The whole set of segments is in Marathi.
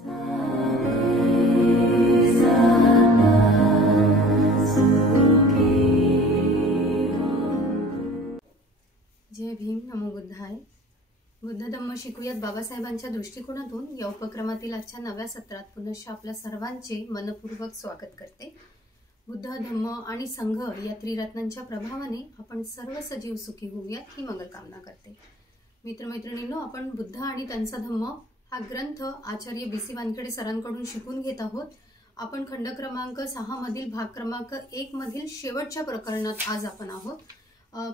जय भीम, नमो बुद्धाय. बुद्ध धम्म शिकूयात बाबासाहेबांच्या दृष्टिकोनातून या उपक्रमातील आजच्या नव्या सत्रात पुनश्च आपल्या सर्वांचे मनपूर्वक स्वागत करते. बुद्ध धम्म आणि संघ या त्रिरत्नांच्या प्रभावाने आपण सर्व सजीव सुखी होऊयात ही मंगलकामना करते. मित्रमैत्रिणींनो, आपण बुद्ध आणि त्यांचा धम्म हा ग्रंथ आचार्य BC वानखेडे सरांकडून शिकून घेत आहोत. आपण खंड क्रमांक 6 मधील भाग क्रमांक 1 मधील शेवटच्या प्रकरणात आज आपण आहोत.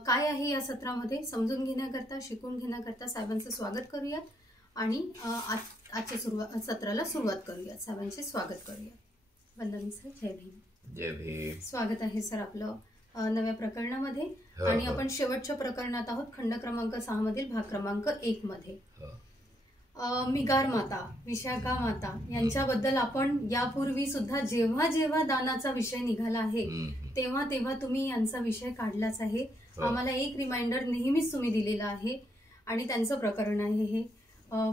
काय आहे या सत्रामध्ये समजून घेण्याकरता, शिकून घेण्याकरता साहेबांचं स्वागत करूयात आणि आजच्या सत्राला सुरुवात करूयात. साहेबांचे स्वागत करूयात. वंदन सर. जय भीम. जय भीम. स्वागत आहे सर आपलं नव्या प्रकरणामध्ये. आणि आपण शेवटच्या प्रकरणात आहोत, खंड क्रमांक 6 मधील भाग क्रमांक 1 मध्ये. मिगार माता, विशाखा माता यांच्याबद्दल आपण यापूर्वी सुद्धा जेव्हा जेव्हा दानाचा विषय निघाला आहे तेव्हा तेव्हा तुम्ही यांचा विषय काढलाच आहे. आम्हाला एक रिमाइंडर नेहमीच तुम्ही दिलेला आहे आणि त्यांचं प्रकरण आहे हे.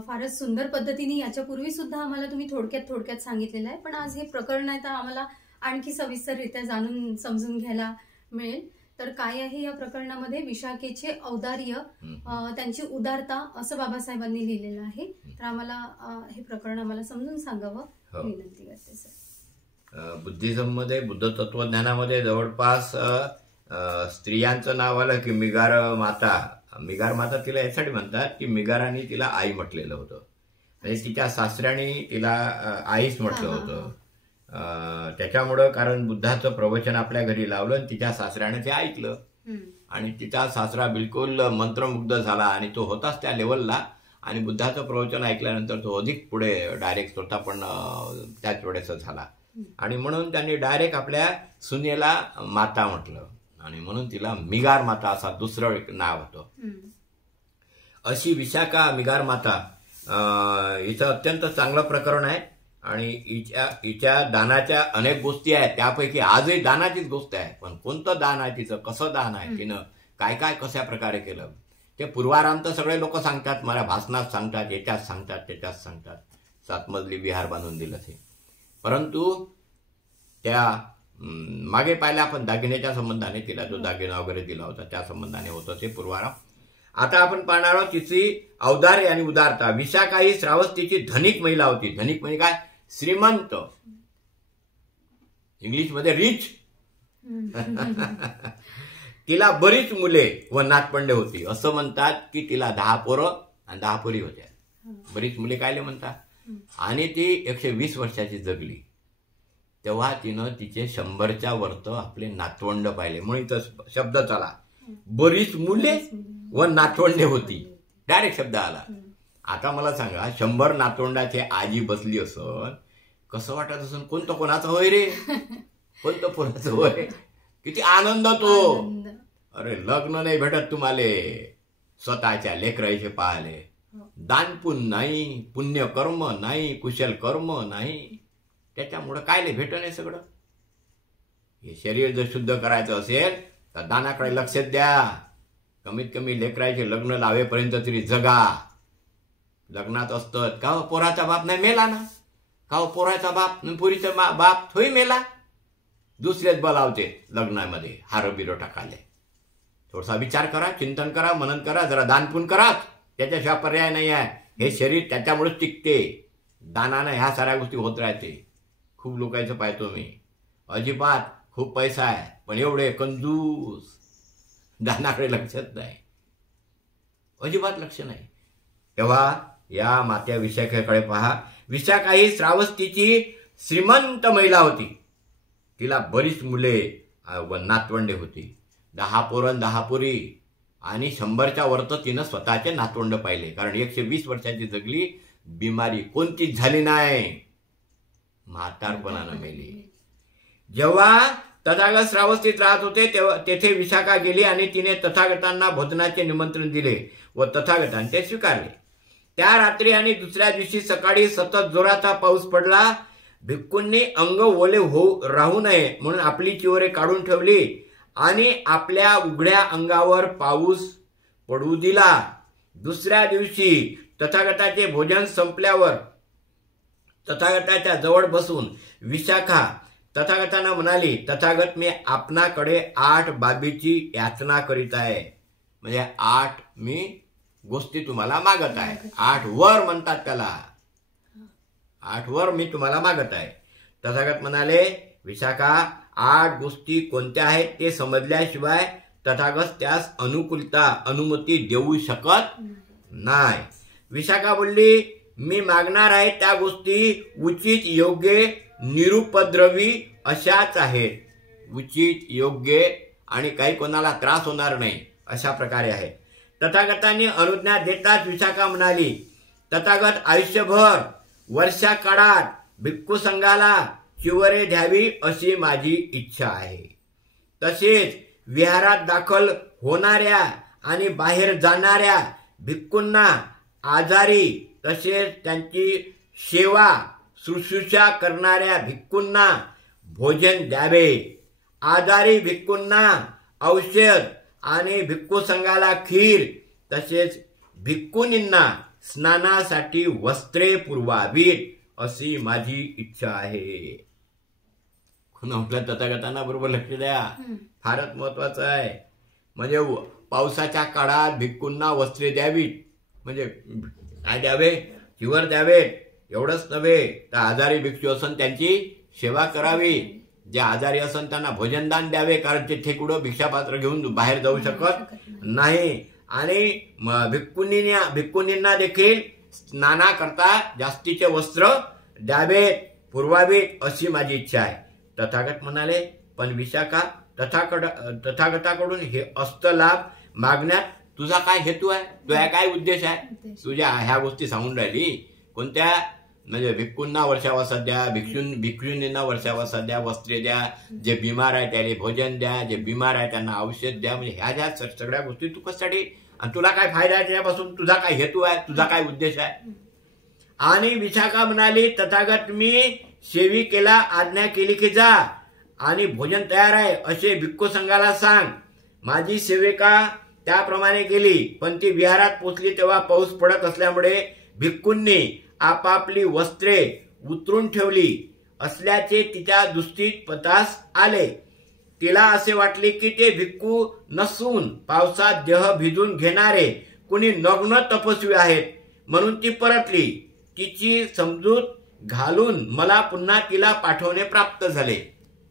फारच सुंदर पद्धतीने याच्यापूर्वी सुद्धा आम्हाला तुम्ही थोडक्यात सांगितलेलं आहे. पण आज हे प्रकरण आहे तर आम्हाला आणखी सविस्तररित्या जाणून समजून घ्यायला मिळेल. तर काय आहे या प्रकरणामध्ये? विशाखेचे औदार्य, त्यांची उदारता असं बाबासाहेबांनी लिहिलेलं आहे. तर आम्हाला हे प्रकरण आम्हाला समजून सांगावं विनंती करते सर. बुद्धिझम मध्ये, बुद्ध तत्वज्ञानामध्ये जवळपास स्त्रियांचं नाव आलं की मिगार माता. मिगार माता तिला यासाठी म्हणतात की मिगारांनी तिला आई म्हटलेलं होतं आणि तिच्या सासऱ्याने तिला आईच म्हटलं होतं. त्याच्यामुळं, कारण बुद्धाचं प्रवचन आपल्या घरी लावलं आणि तिच्या सासऱ्याने ते ऐकलं आणि तिचा सासरा बिलकुल मंत्रमुग्ध झाला आणि तो होताच त्या लेवलला. आणि बुद्धाचं प्रवचन ऐकल्यानंतर तो अधिक पुढे डायरेक्ट स्वतः पण त्याच वेळेस झाला आणि म्हणून त्यांनी डायरेक्ट आपल्या सुनेला माता म्हटलं आणि म्हणून तिला मिगार माता असा दुसरं एक नाव होतं. अशी विशाखा मिगार माता हिचं अत्यंत चांगलं प्रकरण आहे आणि हिच्या दानाच्या अनेक गोष्टी आहेत. त्यापैकी आजही दानाचीच गोष्ट आहे. पण कोणतं दान आहे तिचं, कसं दान आहे, तिनं काय काय कशा प्रकारे केलं ते पूर्वाराम तर सगळे लोक सांगतात, मला भाषणात सांगतात, याच्यात सांगतात, त्याच्यात सांगतात. 7 मजली विहार बांधून दिलं ते. परंतु त्या मागे पाहिलं आपण दागिन्याच्या संबंधाने, तिला जो दागिना वगैरे दिला होता त्या संबंधाने होतं ते पूर्वाराम. आता आपण पाहणार आहोत तिची औदार्य आणि उदारता. विशाखा ही श्रावस्तीची धनिक महिला होती. धनिक म्हणजे काय? श्रीमंत, इंग्लिशमध्ये रिच. तिला बरीच मुले व नातपंडे होती. असं म्हणतात की तिला 10 पोरं आणि 10 पोरी होत्या. बरीच मुले कायले म्हणतात. आणि ती 120 वर्षाची जगली. तेव्हा तिनं तिचे 100च्या वरत आपले नातवंड पाहिले. म्हणून इथं शब्द चला, बरीच मुले व नातवंडे होती, डायरेक्ट शब्द आला. आता मला सांगा, 100 नातवंडाची आजी बसली असन, कसं वाटत असन? कोणतं कोणाचं होय रे, कोणतं कोणाचं होय, किती आनंद तो. अरे लग्न नाही भेटत तुम्हाला, स्वतःच्या लेकराचे पाहिले, दानपुण्य नाही, पुण्यकर्म नाही, कुशल कर्म नाही, त्याच्यामुळं काय नाही भेटत नाही सगळं. हे शरीर जर शुद्ध करायचं असेल तर दानाकडे लक्ष द्या. कमीत कमी लेकराचे लग्न लावेपर्यंत तरी जगा. लग्नात असतं का पोराचा बाप नाही मेला ना, का पोराचा बाप पुरीचा बाप थोई मेला, दुसरेच बोलावते लग्नामध्ये हार बिरो टाकाले. थोडासा विचार करा, चिंतन करा, मनन करा, जरा दानपुण्य करा, त्याच्याशिवाय पर्याय नाही आहे. हे शरीर त्याच्यामुळेच टिकते. दानानं ह्या साऱ्या गोष्टी होत राहते. खूप लोकांचं पाहतो मी, अजिबात खूप पैसा आहे पण एवढे कंजूस, दानाकडे लक्षच नाही, अजिबात लक्ष नाही. तेव्हा या मात्या विशाखेकडे पहा. विशाखा ही श्रावस्तीची श्रीमंत महिला होती. तिला बरीच मुले व नातवंडे होती. 10 पोरं 10 पोरी आणि 100च्या वरत तिनं स्वतःचे नातवंड पाहिले. कारण 120 वर्षाची जगली, बिमारी कोणतीच झाली नाही, म्हातारपणानं मेली. जेव्हा तथागत श्रावस्तीत राहत होते तेव्हा तेथे विशाखा गेली आणि तिने तथागतांना भोजनाचे निमंत्रण दिले व तथागतांनी ते स्वीकारले. त्या रात्री आणि दुसऱ्या दिवशी सकाळी सतत जोराचा पाऊस पडला. भिक्खूंनी अंग ओले राहू नये म्हणून आपली चिवरे काढून ठेवली आणि आपल्या उघड्या अंगावर पाऊस पडू दिला. दुसऱ्या दिवशी तथागताचे भोजन संपल्यावर तथागताच्या जवळ बसून विशाखा तथागतांना म्हणाली, तथागत मी आपणाकडे 8 बाबीची याचना करीत आहे. म्हणजे 8 मी गोष्टी तुम्हाला मागत आहे. 8 वर म्हणतात त्याला. 8 वर मी तुम्हाला मागत आहे. तथागत म्हणाले, विशाखा 8 गोष्टी कोणत्या आहेत ते समजल्याशिवाय तथागत त्यास अनुमती देऊ शकत नाही. विशाखा बोलली, मी मागणार आहे त्या गोष्टी उचित, योग्य, निरुपद्रवी अशाच आहेत. उचित, योग्य आणि काही कोणाला त्रास होणार नाही अशा प्रकारे आहे. तथागतांनी अनुज्ञा देताच विशाखा म्हणाली, तथागत आयुष्यभर वर्षा काळात भिक्खू संघाला चिवरे द्यावी अशी माझी इच्छा आहे. तसेच विहारात दाखल होणाऱ्या आणि बाहेर जाणाऱ्या भिक्खूंना, आजारी तसेच त्यांची सेवा शुश्रूषा करणाऱ्या भिक्खूंना भोजन द्यावे. आजारी भिक्खूंना औषध आणि भिक्खू संघाला खीर तसेच भिक्खुनींना स्नानासाठी वस्त्रे पुरवावीत अशी माझी इच्छा आहे. म्हटलं तथागतांना बरोबर लक्ष द्या, फारच महत्वाचं आहे. म्हणजे पावसाच्या काळात भिक्खूंना वस्त्रे द्यावीत. म्हणजे काय द्यावे? चिवर द्यावेत. एवढंच नव्हे तर आजारी भिक्षू असन त्यांची सेवा करावी. जे आजारी असन त्यांना भोजनदान द्यावे, कारण ते कुठं भिक्षापात्र घेऊन बाहेर जाऊ शकत नाही. आणि भिक्खुनींना देखील स्नाना करता जास्तीचे वस्त्र द्यावेत, पुरवावेत अशी माझी इच्छा आहे. तथागत म्हणाले, पण विशाखा तथागताकडून हे लाभ मागण्यात तुझा काय हेतू आहे? तुझा काय उद्देश आहे? तुझ्या ह्या गोष्टी सांगून राहिली कोणत्या? म्हणजे भिक्खूंना वर्षावासात द्या, भिक्षुनींना वर्षावासात द्या, वस्त्रे द्या, जे बिमार आहे त्याला भोजन द्या, जे बिमार आहे त्यांना औषध द्या. म्हणजे ह्या ज्या सगळ्या गोष्टी तू कशासाठी, आणि तुला काय फायदा आहे त्याच्यापासून? तुझा काय हेतू आहे? तुझा काय उद्देश आहे? आणि विशाखा म्हणाली, तथागत मी सेविकेला आज्ञा केली की जा आणि भोजन तयार आहे असे भिक्खू संघाला सांग. माझी सेविका त्याप्रमाणे गेली. पण ती विहारात पोचली तेव्हा पाऊस पडत असल्यामुळे भिक्खूंनी आपापली वस्त्रे उतरून ठेवली असल्याचे तिच्या दृष्टीत पतास आले. तिला असे वाटले की ते भिक्खू नसून पावसात देह भिजून घेणारे कुणी नग्न तपस्वी आहेत, म्हणून ती परतली. तिची समजूत घालून मला पुन्हा तिला पाठवणे प्राप्त झाले.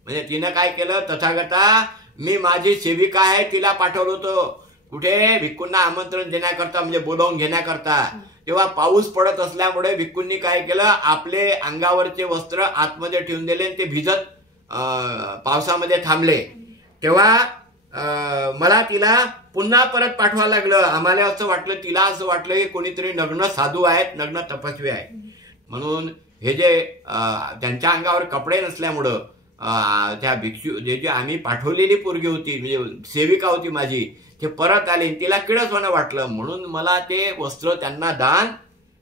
म्हणजे तिनं काय केलं? तथागता मी माझी सेविका आहे तिला पाठवलं होतं. कुठे? भिक्खूंना आमंत्रण देण्याकरता, म्हणजे बोलावून घेण्याकरता. तेव्हा पाऊस पडत असल्यामुळे भिक्खूंनी काय केलं? आपले अंगावरचे वस्त्र आतमध्ये ठेवून दिले, ते भिजत पावसामध्ये थांबले. तेव्हा मला तिला पुन्हा परत पाठवायला लागलं. आम्हाला असं वाटलं, तिला असं वाटलं की कोणीतरी नग्न साधू आहेत, नग्न तपस्वी आहेत. म्हणून हे जे त्यांच्या अंगावर कपडे नसल्यामुळं त्या भिक्षू जे आम्ही पाठवलेली पोरगी होती, म्हणजे सेविका होती माझी, ते परत आले. तिला किळसवाणं वाटलं, म्हणून मला ते वस्त्र त्यांना दान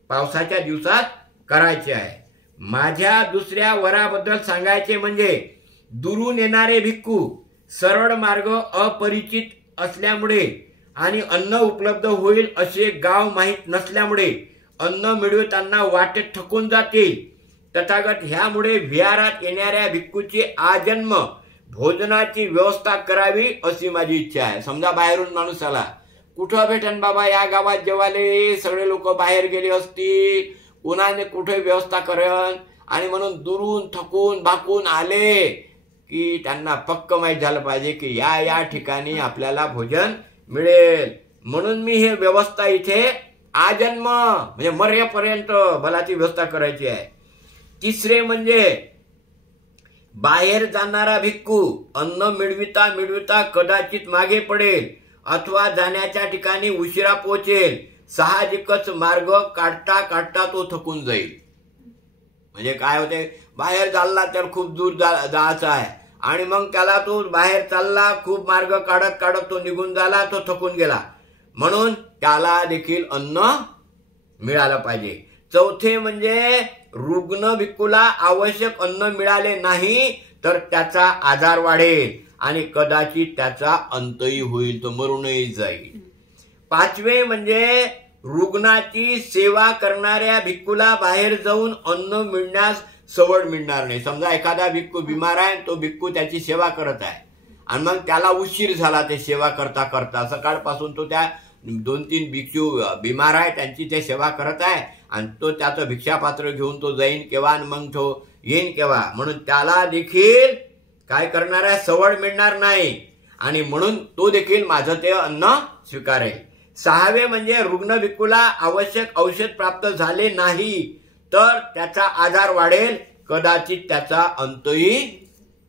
पावसाच्या दिवसात करायचे आहे. माझ्या दुसऱ्या वराबद्दल सांगायचे म्हणजे दुरून येणारे भिक्खू, सरळ मार्ग अपरिचित असल्यामुळे आणि अन्न उपलब्ध होईल असे गाव माहीत नसल्यामुळे अन्न मिळवताना वाटेत ठकून जातील. तथागत ह्यामुळे विहारात येणाऱ्या भिक्खूची आजन्म भोजनाची व्यवस्था करावी अशी माझी इच्छा आहे. समजा बाहेरून माणूस आला, कुठं भेटन बाबा या गावात जेवाले, सगळे लोक बाहेर गेले असतील, कोणाने कुठे व्यवस्था करेन, आणि म्हणून दुरून थकून बाकून आले की त्यांना पक्क माहीत झालं पाहिजे की या ठिकाणी आपल्याला भोजन मिळेल. म्हणून मी हे व्यवस्था इथे आजन्म म्हणजे मरेपर्यंत मला ती व्यवस्था करायची आहे. तिसरे म्हणजे बाहेर जाणारा भिक्खू अन्न मिळविता कदाचित मागे पडेल अथवा जाण्याच्या ठिकाणी उशिरा पोहोचेल. साहजिकच मार्ग काढता तो थकून जाईल. म्हणजे काय होते, बाहेर चालला तर खूप दूर जायचं आहे आणि मग त्याला तो बाहेर चालला, खूप मार्ग काढत तो निघून झाला, तो थकून गेला. म्हणून त्याला देखील अन्न मिळालं पाहिजे. चौथे म्हणजे रुग्ण भिक्खूला आवश्यक अन्न मिळाले नाही तर त्याचा आजार वाढेल आणि कदाचित त्याचा अंतही होईल, तो मरूनही जाईल. पाचवे म्हणजे रुग्णाची सेवा करणाऱ्या भिक्खूला बाहेर जाऊन अन्न मिळण्यास सवड मिळणार नाही. समजा एखादा भिक्खू बिमार आहे, तो भिक्खू त्याची सेवा करत आहे आणि मग त्याला उशीर झाला ते सेवा करता करता. सकाळपासून तो त्या 2-3 भिक्षू बिमार आहे त्यांची ते सेवा करत आहे आणि तो त्याचं भिक्षापात्र घेऊन तो जाईन केव्हा आणि मग तो येईन केव्हा, म्हणून त्याला देखील काय करणार आहे, सवड मिळणार नाही आणि म्हणून तो देखील माझं ते अन्न स्वीकारेल. 6वे म्हणजे रुग्ण भिक्खूला आवश्यक औषध प्राप्त झाले नाही तर त्याचा आजार वाढेल, कदाचित त्याचा अंतही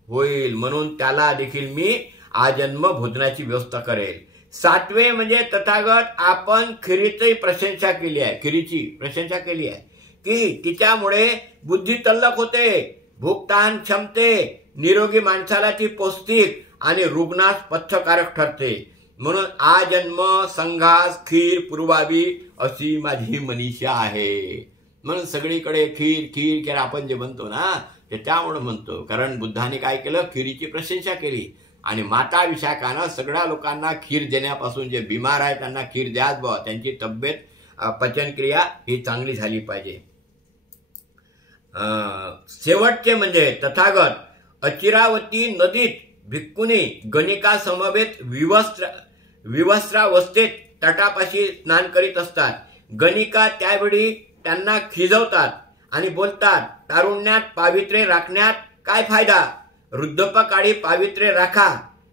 होईल, म्हणून त्याला देखील मी आजन्म भोजनाची व्यवस्था करेल. 7वे म्हणजे तथागत आपण खिरीची प्रशंसा केली आहे, खिरीची प्रशंसा केली आहे की तिच्यामुळे बुद्धी तल्लख होते, भूकतान क्षमते, निरोगी माणसाला ती पौष्टिक आणि रुग्णास पथ्यकारक ठरते, म्हणून आजन्म संघास खीर पुरवावी अशी माझी मनीषा आहे. म्हणून सगळीकडे खीर खीर खीर आपण जे म्हणतो ना ते त्यामुळे म्हणतो, कारण बुद्धाने काय केलं, खिरीची प्रशंसा केली आणि माता विशाखानं सगळ्या लोकांना खीर देण्यापासून, जे बिमार आहेत त्यांना खीर द्याच बुवा, त्यांची तब्येत पचनक्रिया ही चांगली झाली पाहिजे. शेवटचे म्हणजे तथागत अचिरावती नदीत भिक्खूने गणिका समवेत विवस्त्रावस्थेत तटापाशी स्नान करीत असतात. गणिका त्यावेळी त्यांना खिजवतात आणि बोलतात, तारुण्यात पावित्र्य राखण्यात काय फायदा, वृद्धपकाळी पावित्र्य राखा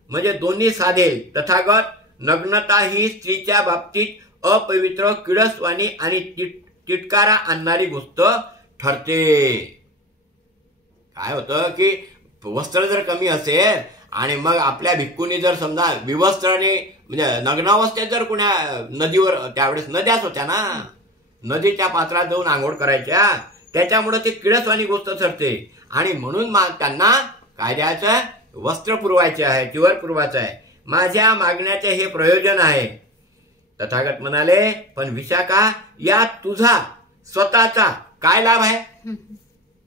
म्हणजे दोन्ही साधेल. तथागत नग्नता ही स्त्रीच्या बाबतीत अपवित्र, किळसवाणी आणि तिटकारा आणणारी गोष्ट ठरते. काय होतं की वस्त्र जर कमी असेल आणि मग आपल्या भिक्खूंनी जर समजा विवस्त्राने म्हणजे नग्नावस्थेत जर कुण्या नदीवर, त्यावेळेस नद्याच होत्या ना, नदीच्या पात्रात जाऊन आंघोळ करायच्या, त्याच्यामुळे ती किळसवाणी गोष्ट ठरते आणि म्हणून त्यांना काय द्यायचं, वस्त्र पुरवायचे आहे, चिवर पुरवायचं आहे. माझ्या मागण्याचे हे प्रयोजन आहे. तथागत म्हणाले, पण विशाखा या तुझा स्वतःचा काय लाभ आहे.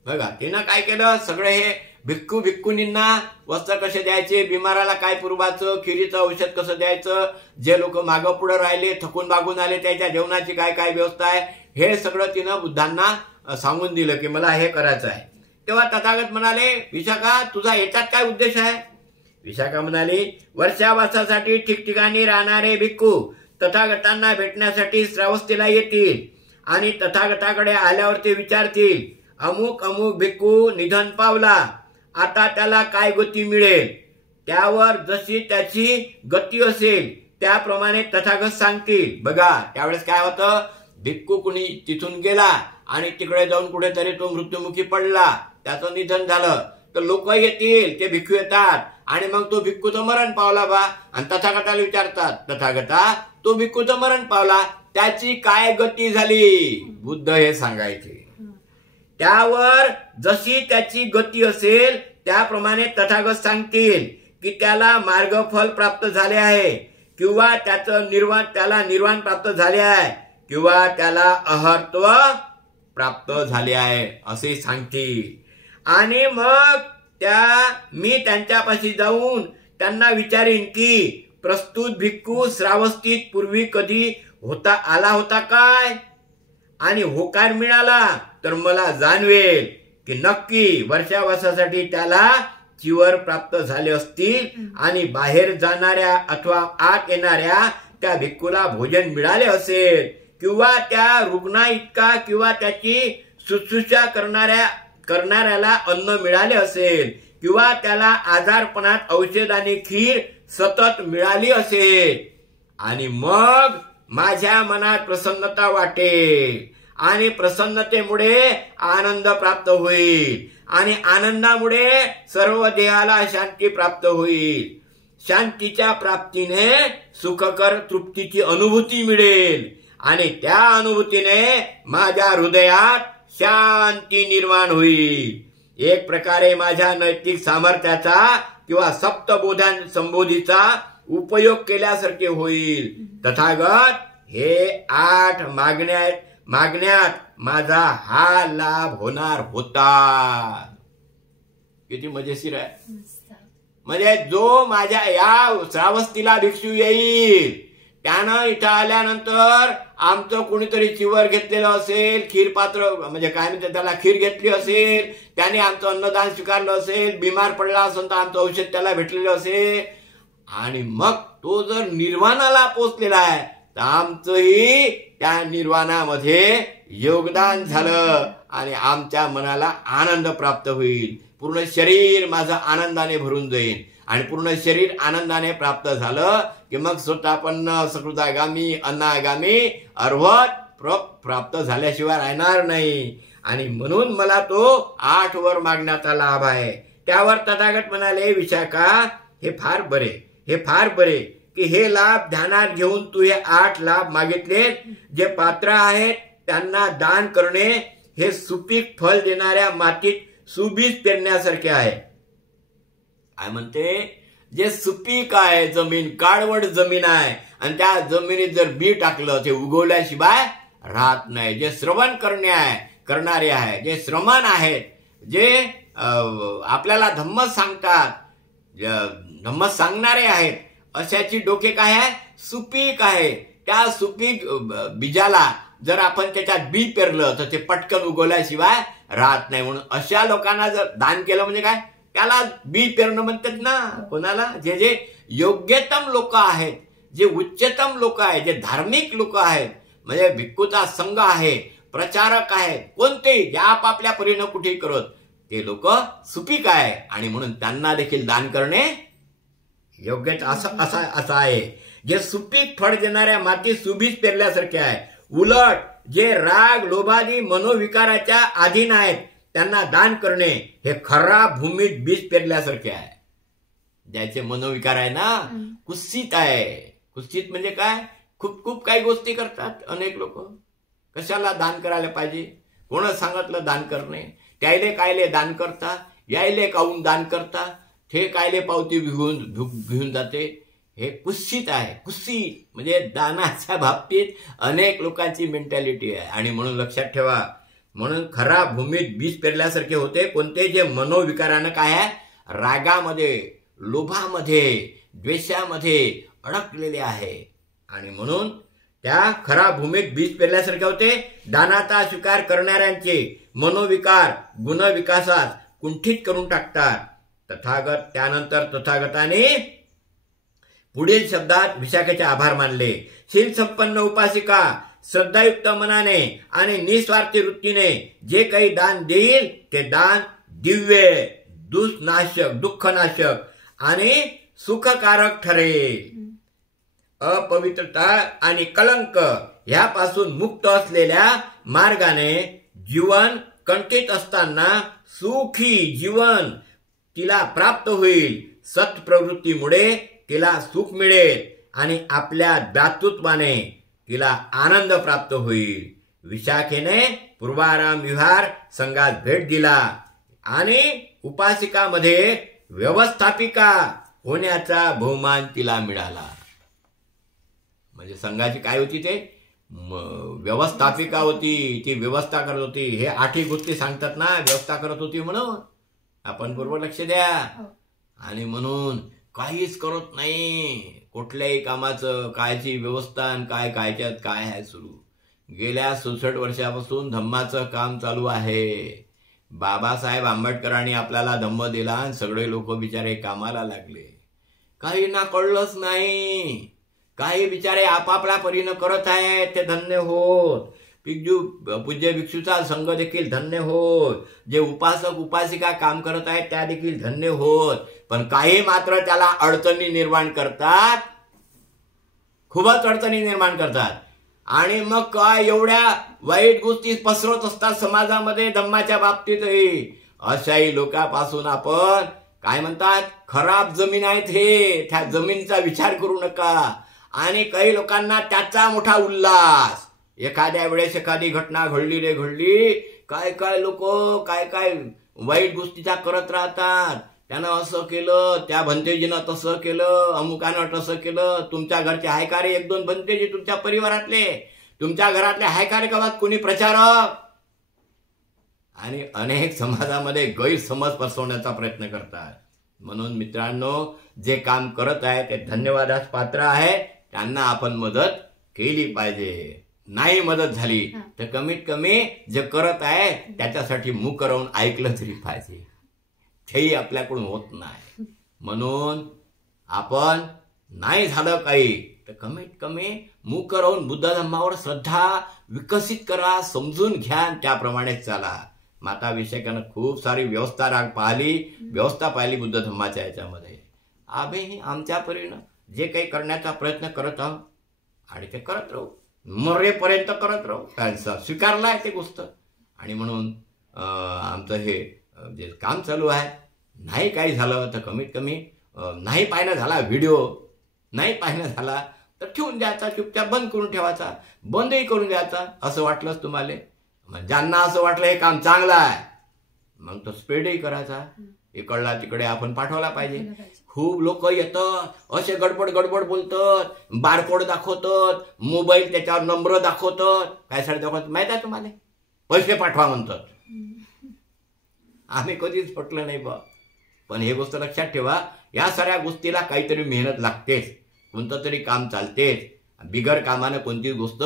बघा तिनं काय केलं, सगळे हे भिक्खूंनींना वस्त्र कसे द्यायचे, बिमाराला काय पुरवायचं, खिरीचं औषध कसं द्यायचं, जे लोक मागं पुढे राहिले थकून मागून आले त्याच्या जेवणाची काय काय व्यवस्था आहे, हे सगळं तिनं बुद्धांना सांगून दिलं की मला हे करायचं आहे. तेव्हा तथागत म्हणाले, विशाखा तुझा याच्यात काय उद्देश आहे. विशाखा म्हणाली, वर्षावासासाठी ठिकठिकाणी राहणारे भिक्खू तथागतांना भेटण्यासाठी श्रावस्तीला येतील आणि तथागताकडे आल्यावर ते विचारतील, अमुक अमुक भिक्खू निधन पावला, आता त्याला काय गती मिळेल. त्यावर जशी त्याची गती असेल त्याप्रमाणे तथागत सांगतील. बघा त्यावेळेस काय होतं, भिक्खू कुणी तिथून गेला आणि तिकडे जाऊन कुठेतरी तो मृत्युमुखी पडला, त्याचं निधन झालं, तर लोक येतील, ते भिक्खू येतात आणि मग तो भिक्खूचं मरण पावला बा, आणि तथागताला विचारतात, तथागता तो भिक्खूचं मरण पावला, त्याची काय गती झाली. बुद्ध हे सांगायचे. त्यावर जशी त्याची गती असेल त्याप्रमाणे तथागत सांगतील की त्याला मार्गफल प्राप्त झाले आहे किंवा त्याला निर्वाण प्राप्त झाले आहे किंवा त्याला अहर्त्व प्राप्त झाले आहे असे सांगतील. आणि मग मी त्यांच्यापाशी जाऊन त्यांना विचारीन की प्रस्तुत भिक्खू श्रावस्तीत पूर्वी कधी आला होता काय, आणि होकार मिळाला तर मला जाणवेल की नक्की वर्षावासासाठी त्याला चिवर प्राप्त झाले असतील आणि बाहेर जाणाऱ्या अथवा आत येणाऱ्या त्या भिक्खूला भोजन मिळाले असेल किंवा त्या रुग्णा इतका किंवा त्याची शुश्रूषा करणाऱ्याला अन्न मिळाले असेल किंवा त्याला आजारपणात औषध आणि खीर सतत मिळाली असेल, आणि मग माझ्या मनात प्रसन्नता वाटेल आणि प्रसन्नतेमुळे आनंद प्राप्त होईल आणि आनंदामुळे सर्व देहाला शांती प्राप्त होईल. शांतीच्या प्राप्तीने सुखकर तृप्तीची अनुभूती मिळेल आणि त्या अनुभूतीने माझ्या हृदयात शांती निर्माण होईल. एक प्रकारे माझ्या नैतिक सामर्थ्याचा किंवा सप्तबोधान संबोधीचा उपयोग केल्यासारखे होईल. तथागत हे 8 मागण्यात माझा हा लाभ होणार होता. किती मजेशीर आहे. म्हणजे जो माझ्या या श्रावस्तीला भिक्षू येईल त्यानं इथं आल्यानंतर आमचं कोणीतरी चिवर घेतलेलं असेल, खीरपात्र म्हणजे काय म्हणते त्याला, खीर घेतली असेल, त्याने आमचं अन्नदान स्वीकारलं असेल, बिमार पडला असेल तर आमचं औषध त्याला भेटलेलं असेल, आणि मग तो जर निर्वाणाला पोचलेला आहे तर आमचंही त्या निर्वाणामध्ये योगदान झालं आणि आमच्या मनाला आनंद प्राप्त होईल. पूर्ण शरीर माझं आनंदाने भरून जाईल आणि पूर्ण शरीर आनंदाने प्राप्त झालं की मग स्वतःपन्न सकृतागामी अनागामी अर्वत प्राप्त झाल्याशिवाय राहणार नाही. आणि म्हणून मला तो 8 वर मागण्याचा लाभ आहे. त्यावर तथागत म्हणाले, विशाखा हे फार बरे, हे फार बरे की हे लाभ ध्यानात घेऊन तू हे 8 लाभ मागितले. जे पात्र आहेत त्यांना दान करणे हे सुपीक फल देणाऱ्या मातीत सुबीज पेरण्यासारखे आहे. काय म्हणते, जे सुपीक आहे जमीन, काळवड जमीन आहे आणि त्या जमिनीत जर बी टाकलं ते उगवल्याशिवाय राहत नाही. जे श्रवण करणारे आहे, जे श्रमण आहेत, जे आपल्याला धम्म सांगतात, धम्म सांगणारे आहेत, अशाची डोके काय आहे, सुपीक आहे. त्या सुपीक बीजाला जर आपण त्याच्यात बी पेरलं तर ते पटकन उगवल्याशिवाय राहत नाही. म्हणून अशा लोकांना जर दान केलं म्हणजे काय, त्याला बी पेरणं म्हणतात ना. कोणाला, जे जे योग्यतम लोक आहेत, जे उच्चतम लोक आहेत, जे धार्मिक लोक आहेत, म्हणजे भिक्खूचा संघ आहे, प्रचारक आहेत, कोणतेही जे आपापल्या परीनं कुठेही करत, ते लोक सुपीक आहे आणि म्हणून त्यांना देखील दान करणे योग्य असं आहे. जे सुपीक फळ देणाऱ्या माती सुबीज पेरल्यासारखे आहे. उलट जे राग लोभादी मनोविकाराच्या अधीन आहेत त्यांना दान करणे हे खरा भूमीत बीज पेरल्यासारखे आहे. ज्याचे मनोविकार आहे ना, कुत्सित आहे. कुत्सित म्हणजे काय, खूप खूप काही गोष्टी करतात अनेक लोक. कशाला दान करायला पाहिजे, कोण सांगितलं दान करणे, त्याले कायले दान करता, यायले काऊन दान करता, हे कायले पावती घेऊन जाते. हे कुत्सित आहे. कुत्सित म्हणजे दानाच्या बाबतीत अनेक लोकांची मेंटॅलिटी आहे. आणि म्हणून लक्षात ठेवा, म्हणून खरा भूमीत बीज पेरल्यासारखे होते कोणते, जे मनोविकारानं काय आहे, रागामध्ये, लोभामध्ये, द्वेषामध्ये अडकलेले आहे. आणि म्हणून त्या खरा भूमीत बीज पेरल्यासारखे होते. दानाचा स्वीकार करणाऱ्यांचे मनोविकार गुणविकासात कुंठित करून टाकतात. तथागत त्यानंतर तथागताने पुढील शब्दात विशाखेचे आभार मानले. शील संपन्न उपासिका श्रद्धायुक्त मनाने आणि निस्वार्थी वृत्तीने जे काही दान देईल ते दान दिव्य, दुःखनाशक, दुःखनाशक आणि सुखकारक ठरेल. अपवित्रता आणि कलंक यापासून मुक्त असलेल्या मार्गाने जीवन कंठित असताना सुखी जीवन तिला प्राप्त होईल. सत्प्रवृत्तीमुळे तिला सुख मिळेल आणि आपल्या दातृत्वाने तिला आनंद प्राप्त होईल. विशाखेने पूर्वाराम विहार संघात भेट दिला आणि उपासिकामध्ये व्यवस्थापिका होण्याचा बहुमान तिला मिळाला. म्हणजे संघाची काय होती, ते व्यवस्थापिका होती. ती व्यवस्था करत होती. हे 8 गोष्टी सांगतात ना, व्यवस्था करत होती म्हणून. आपण बरोबर लक्ष द्या. आणि म्हणून काहीच करत नाही, कुठल्याही कामाचं कायची व्यवस्था आणि कायच्यात काय आहे सुरू. गेल्या 66 वर्षापासून धम्माचं काम चालू आहे. बाबासाहेब आंबेडकरांनी आपल्याला धम्म दिला आणि सगळे लोक बिचारे कामाला लागले. काही ना कळलंच नाही. काही बिचारे आपापल्या परीनं करत आहेत, ते धन्य होत. पूज्य भिक्षूचा संघ देखील धन्य होत. जे उपासक उपासिका काम करत आहेत त्या देखील धन्य होत. पण काही मात्र त्याला अडचणी निर्माण करतात, खूपच अडचणी निर्माण करतात. आणि मग काय एवढ्या वाईट गोष्टी पसरवत असतात समाजामध्ये धम्माच्या बाबतीतही. अशाही लोकांपासून आपण काय म्हणतात, खराब जमीन आहेत हे, त्या जमिनीचा विचार करू नका. आणि काही लोकांना त्याचा मोठा उल्हास. एखाद्या वेळेस एखादी घटना घडली, काय लोक काय वाईट गोष्टीचा करत राहतात. त्यानं असं केलं, त्या भंतेजीनं तसं केलं, अमुकानं तसं केलं. तुमच्या घरचे हाय का रे 1-2 भंतेजी, तुमच्या परिवारातले, तुमच्या घरातले हाय का रे गावात कोणी प्रचारक. आणि अनेक समाजामध्ये गैरसमज पसरवण्याचा प्रयत्न करतात. म्हणून मित्रांनो, जे काम करत आहे ते धन्यवादास पात्र आहे. त्यांना आपण मदत केली पाहिजे. नाही मदत झाली तर कमीत कमी जे करत आहे त्याच्यासाठी मूक राहून ऐकलं तरी पाहिजे. तेही आपल्याकडून होत नाही. म्हणून आपण नाही झालं काही तर कमीत कमी मूक राहून बुद्ध धर्मावर श्रद्धा विकसित करा, समजून घ्या, त्याप्रमाणे चाला. माता विषयकानं खूप सारी व्यवस्था पाहिली बुद्ध धर्माच्या याच्यामध्ये. आम्ही आमच्या परीनं जे काही करण्याचा प्रयत्न करत आहोत आणि ते करत राहू, मरेपर्यंत करत राहू, कारण स्वीकारलाय ते गोष्ट. आणि म्हणून आमचं हे जे काम चालू आहे, नाही काही झालं तर कमीत कमी नाही पाहणं झाला व्हिडिओ, नाही पाहणं झाला तर ठेवून द्यायचा, चुपचाप बंद करून ठेवायचा, बंदही करून द्यायचा. असं वाटलंच तुम्हाला, ज्यांना असं वाटलं हे काम चांगलं आहे मग तो स्प्रेडही करायचा, इकडला तिकडे आपण पाठवला पाहिजे. खूप लोक येतात असे गडबड बोलतात, बारकोड दाखवतात, मोबाईल त्याच्यावर नंबर दाखवतात, काय साडे दाखवतात माहित आहे तुम्हाला, पैसे पाठवा म्हणतात. आम्ही कधीच पटलं नाही बा. पण हे गोष्ट लक्षात ठेवा, या साऱ्या गोष्टीला काहीतरी मेहनत लागतेच, कोणतं तरी काम चालतेच. बिगर कामानं कोणतीच गोष्ट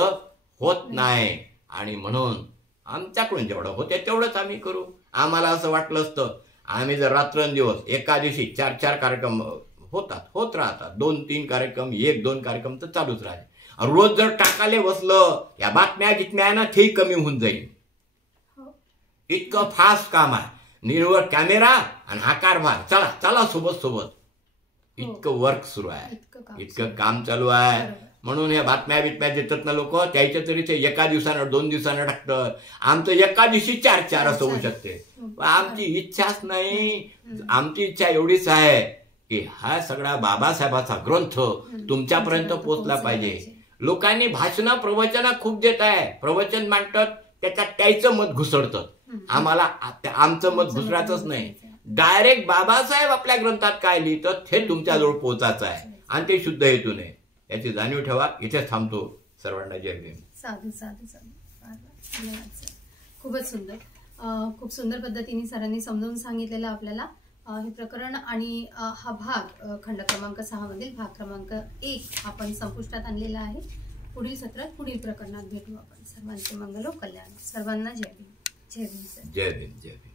होत नाही. आणि म्हणून आमच्याकडून जेवढं होते तेवढंच आम्ही करू. आम्हाला असं वाटलं असतं आम्ही जर रात्रंदिवस एका दिवशी 4 कार्यक्रम होत राहतात, 2-3 कार्यक्रम, 1-2 कार्यक्रम तर चालूच राहते. रोज जर टाकाले बसलं या बातम्या जितम्या ना ते कमी होऊन जाईल. इतकं फास्ट काम आहे. निव्वळ कॅमेरा आणि हा कारभार, चला सोबत इतकं वर्क सुरू आहे, इतकं काम चालू आहे. म्हणून या बातम्या देतात ना लोक, त्याच्या तरी ते एका दिवसानं 2 दिवसानं टाकतात. आमचं एका दिवशी 4 असं होऊ शकते. आमची इच्छाच नाही. आमची इच्छा एवढीच आहे की हा सगळा बाबासाहेबाचा ग्रंथ तुमच्यापर्यंत पोहोचला पाहिजे. लोकांनी भाषणं प्रवचन खूप देत आहे, प्रवचन मांडतात, त्याच्यात त्याचं मत घुसळतात. आम्हाला आमचं मत घुसरायचंच नाही. डायरेक्ट बाबासाहेब आपल्या ग्रंथात काय लिहितात हे तुमच्याजवळ पोहोचायचं आहे, आणि ते शुद्ध हेतून आहे. याची जाणीव ठेवा. इथेच थांबतो. सर्वांना जय भीम. साधू. धन्यवाद सर, खूपच सुंदर. खूप सुंदर पद्धतीने सरांनी समजावून सांगितलेलं आपल्याला हे प्रकरण. आणि हा भाग खंड क्रमांक 6 मधील भाग क्रमांक 1 आपण संपुष्टात आणलेला आहे. पुढील सत्रात पुढील प्रकरणात भेटू आपण. सर्वांचे मंगल हो, कल्याण. सर्वांना जय भीम. जय भीम सर. जय भीम.